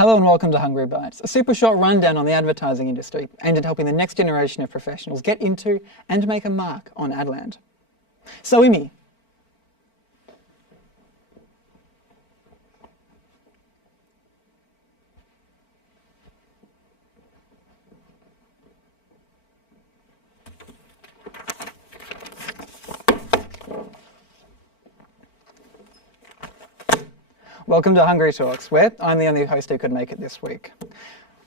Hello and welcome to Hungry Bites, a super short rundown on the advertising industry aimed at helping the next generation of professionals get into and make a mark on Adland. So Imi. Welcome to Hungry Talks, where I'm the only host who could make it this week.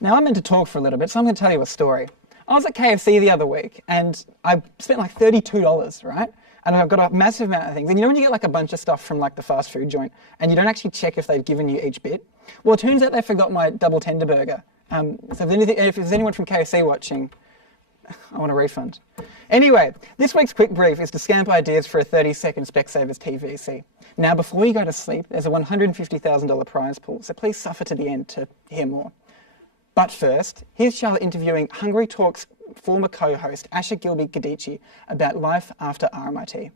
Now, I'm meant to talk for a little bit, so I'm going to tell you a story. I was at KFC the other week, and I spent like $32, right? And I've got a massive amount of things. And you know when you get like a bunch of stuff from like the fast food joint, and you don't actually check if they've given you each bit? Well, it turns out they forgot my double tender burger. So if there's anyone from KFC watching, I want a refund. Anyway, this week's quick brief is to scamp ideas for a 30-second Specsavers TVC. Now, before you go to sleep, there's a $150,000 prize pool, so please suffer to the end to hear more. But first, here's Charlotte interviewing Hungry Talks former co-host Asha Gilbee-Guidici about life after RMIT.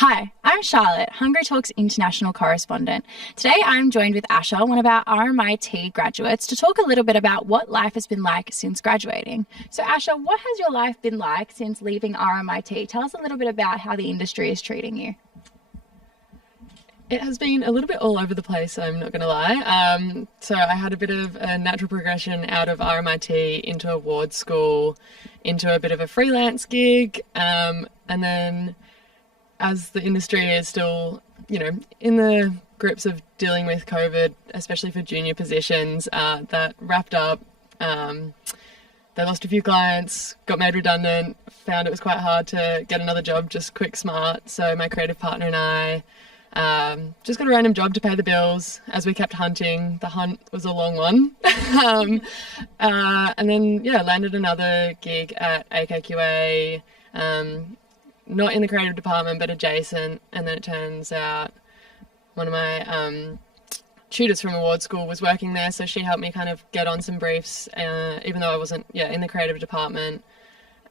Hi, I'm Charlotte, Hungry Talks international correspondent. Today I'm joined with Asha, one of our RMIT graduates, to talk a little bit about what life has been like since graduating. So Asha, what has your life been like since leaving RMIT? Tell us a little bit about how the industry is treating you. It has been a little bit all over the place, I'm not going to lie. So I had a bit of a natural progression out of RMIT into award school, into a bit of a freelance gig, and then as the industry is still, in the grips of dealing with COVID, especially for junior positions, that wrapped up. They lost a few clients, got made redundant, found it was quite hard to get another job, just quick, smart. So my creative partner and I just got a random job to pay the bills as we kept hunting. The hunt was a long one. And then, landed another gig at AKQA, not in the creative department, but adjacent. And then it turns out one of my tutors from award school was working there, so she helped me kind of get on some briefs, even though I wasn't in the creative department.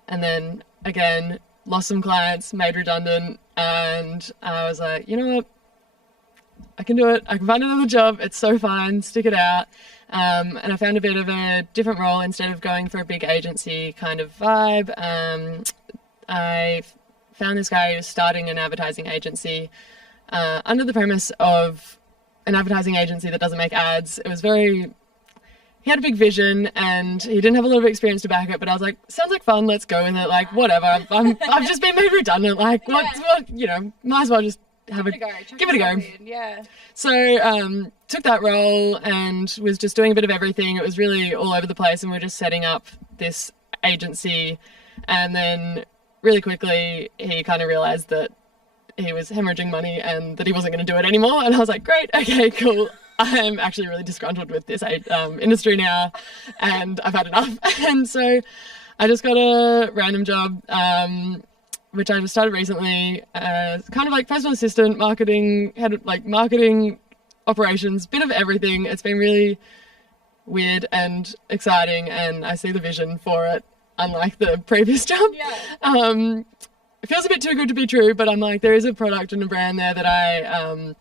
And then again, lost some clients, made redundant, and I was like, you know what, I can do it, I can find another job, it's so fine, stick it out. And I found a bit of a different role. Instead of going for a big agency kind of vibe, I found this guy who was starting an advertising agency under the premise of an advertising agency that doesn't make ads. It was he had a big vision and he didn't have a lot of experience to back it, but I was like, sounds like fun, let's go with it, like whatever. I've just been made redundant, like what, might as well just give it a go. Yeah. So took that role and was just doing a bit of everything. It was really all over the place, and we we're just setting up this agency, and then really quickly he kind of realized that he was hemorrhaging money and that he wasn't going to do it anymore. And I was like, great, okay, cool. I'm actually really disgruntled with this industry now, and I've had enough. And so I just got a random job, which I just started recently, kind of like personal assistant, marketing, marketing operations, bit of everything. It's been really weird and exciting, and I see the vision for it. Unlike the previous job. Yeah. It feels a bit too good to be true, but I'm like, there is a product and a brand there that I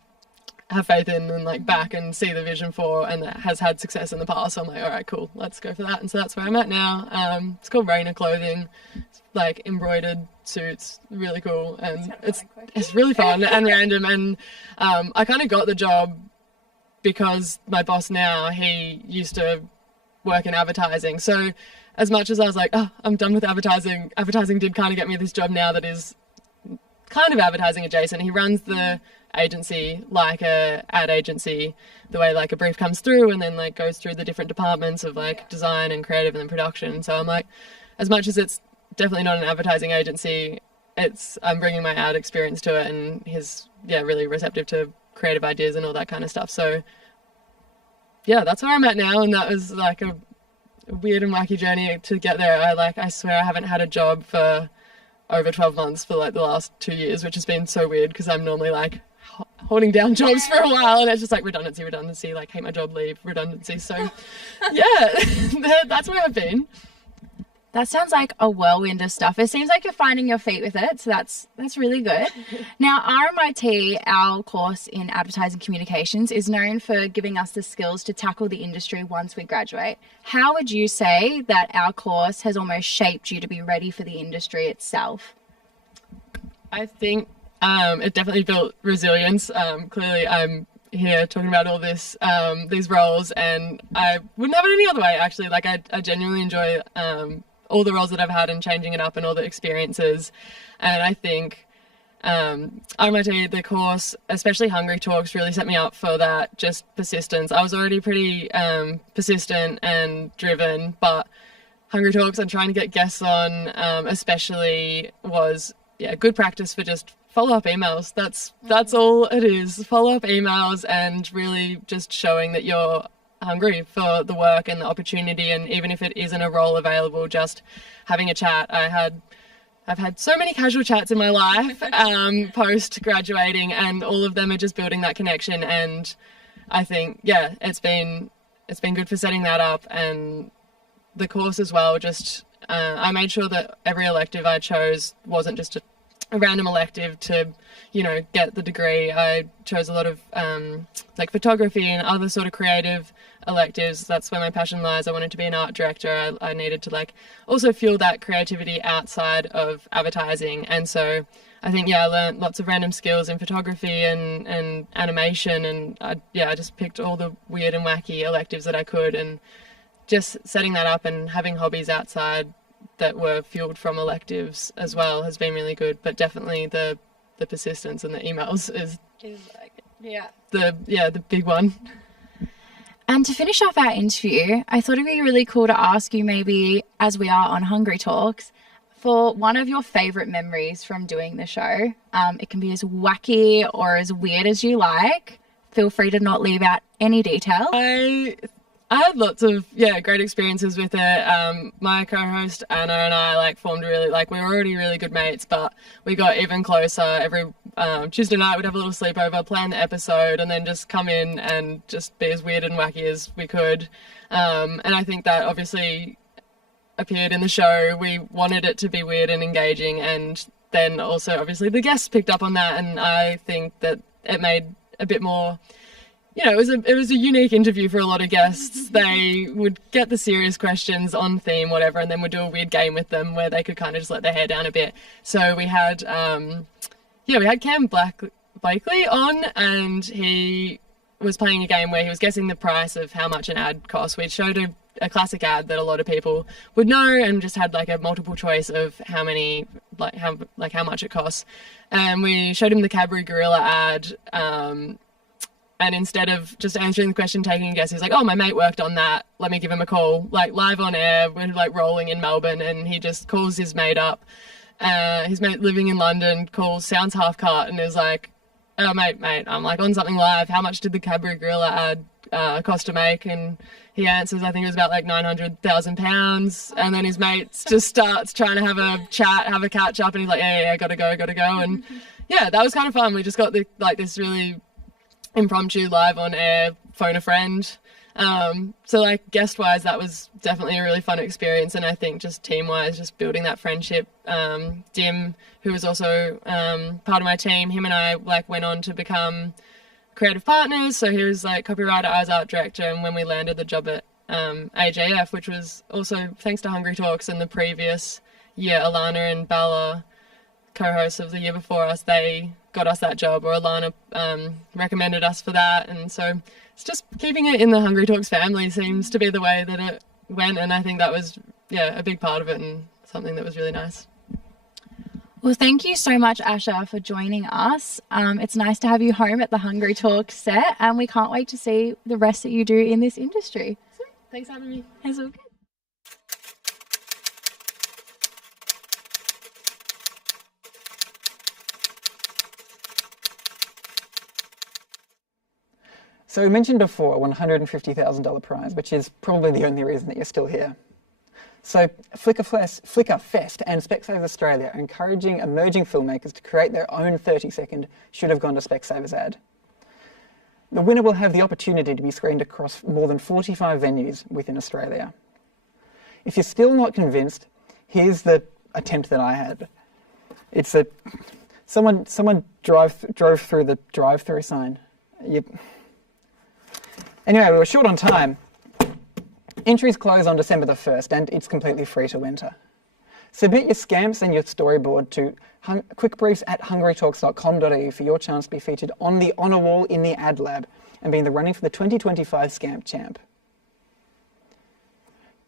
have faith in and back and see the vision for, and that has had success in the past. So I'm like, all right, cool, let's go for that. And so that's where I'm at now. It's called Rainer Clothing. It's like embroidered suits, really cool, and it's really fun and random. And I kind of got the job because my boss now, he used to work in advertising. So as much as I was like, oh, I'm done with advertising, advertising did kind of get me this job now that is kind of advertising adjacent. He runs the agency like a ad agency, the way like a brief comes through and then like goes through the different departments of like design and creative and then production. So I'm like, as much as it's definitely not an advertising agency, I'm bringing my ad experience to it, and he's really receptive to creative ideas and all that kind of stuff. So that's where I'm at now, and that was like a weird and wacky journey to get there. I swear I haven't had a job for over 12 months for like the last 2 years, which has been so weird because I'm normally like holding down jobs for a while, and it's just like redundancy, like hate my job, leave, redundancy. So yeah, that's where I've been. That sounds like a whirlwind of stuff. It seems like you're finding your feet with it, so that's really good. Now, RMIT, our course in advertising communications, is known for giving us the skills to tackle the industry once we graduate. How would you say that our course has almost shaped you to be ready for the industry itself? I think it definitely built resilience. Clearly, I'm here talking about all this, these roles, and I wouldn't have it any other way, actually. Like, I genuinely enjoy all the roles that I've had and changing it up and all the experiences. And I think RMIT, the course, especially Hungry Talks, really set me up for that, just persistence. I was already pretty persistent and driven, but Hungry Talks and trying to get guests on especially was good practice for just follow-up emails. That's all it is. Follow-up emails and really just showing that you're hungry for the work and the opportunity, and even if it isn't a role available, just having a chat. I've had so many casual chats in my life post graduating, and all of them are just building that connection. And I think it's been good for setting that up. And the course as well, just I made sure that every elective I chose wasn't just a random elective to get the degree. I chose a lot of like photography and other sort of creative electives. That's where my passion lies. I wanted to be an art director. I needed to like also fuel that creativity outside of advertising. And so I think I learned lots of random skills in photography and animation, and I just picked all the weird and wacky electives that I could, and just setting that up and having hobbies outside that were fueled from electives as well has been really good. But definitely the persistence and the emails is like the big one. And to finish off our interview, I thought it'd be really cool to ask you, maybe as we are on Hungry Talks, for one of your favourite memories from doing the show. It can be as wacky or as weird as you like. Feel free to not leave out any detail. I had lots of great experiences with it. My co-host Anna and I formed we were already really good mates, but we got even closer. Every Tuesday night we'd have a little sleepover, plan the episode, and then just come in and just be as weird and wacky as we could. And I think that obviously appeared in the show. We wanted it to be weird and engaging, and then also obviously the guests picked up on that, and I think that it made a bit more. It was a unique interview for a lot of guests. They would get the serious questions on theme, whatever, and then we'd do a weird game with them where they could kind of just let their hair down a bit. So we had, we had Cam Blakely on, and he was playing a game where he was guessing the price of how much an ad costs. We showed a classic ad that a lot of people would know, and just had a multiple choice of how much it costs. And we showed him the Cadbury Gorilla ad. And instead of just answering the question, taking a guess, he's like, oh, my mate worked on that. Let me give him a call. Live on air, we're rolling in Melbourne, and he just calls his mate up. His mate living in London calls, sounds half cut, and is like, oh, mate, I'm on something live. How much did the Cadbury Gorilla ad cost to make? And he answers, I think it was about £900,000. And then his mate just starts trying to have a chat, have a catch up, and he's like, yeah, gotta go. And that was kind of fun. We just got this really impromptu live on air phone a friend. So guest wise, that was definitely a really fun experience, and I think just team wise, just building that friendship. Dim, who was also part of my team, him and I went on to become creative partners. So he was copywriter, I was art director, and when we landed the job at AJF, which was also thanks to Hungry Talks, and the previous year Alana and Bella, co-hosts of the year before us, they got us that job, or Alana recommended us for that. And so it's just keeping it in the Hungry Talks family seems to be the way that it went, and I think that was a big part of it and something that was really nice. Well, thank you so much, Asha, for joining us. It's nice to have you home at the Hungry Talks set, and we can't wait to see the rest that you do in this industry. Thanks for having me. It's all good. So we mentioned before a $150,000 prize, which is probably the only reason that you're still here. So Flickr Fest and Specsavers Australia are encouraging emerging filmmakers to create their own 30-second should have gone to Specsavers ad. The winner will have the opportunity to be screened across more than 45 venues within Australia. If you're still not convinced, here's the attempt that I had. It's someone drove through the drive-through sign. Anyway, we were short on time. Entries close on December the 1st, and it's completely free to enter. Submit your scamps and your storyboard to quickbriefs@hungrytalks.com.au for your chance to be featured on the honour wall in the ad lab and be in the running for the 2025 Scamp Champ.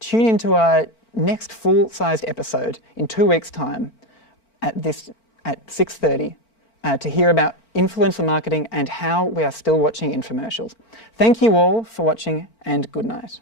Tune into our next full-sized episode in 2 weeks' time at 6:30 to hear about influencer marketing and how we are still watching infomercials. Thank you all for watching, and good night.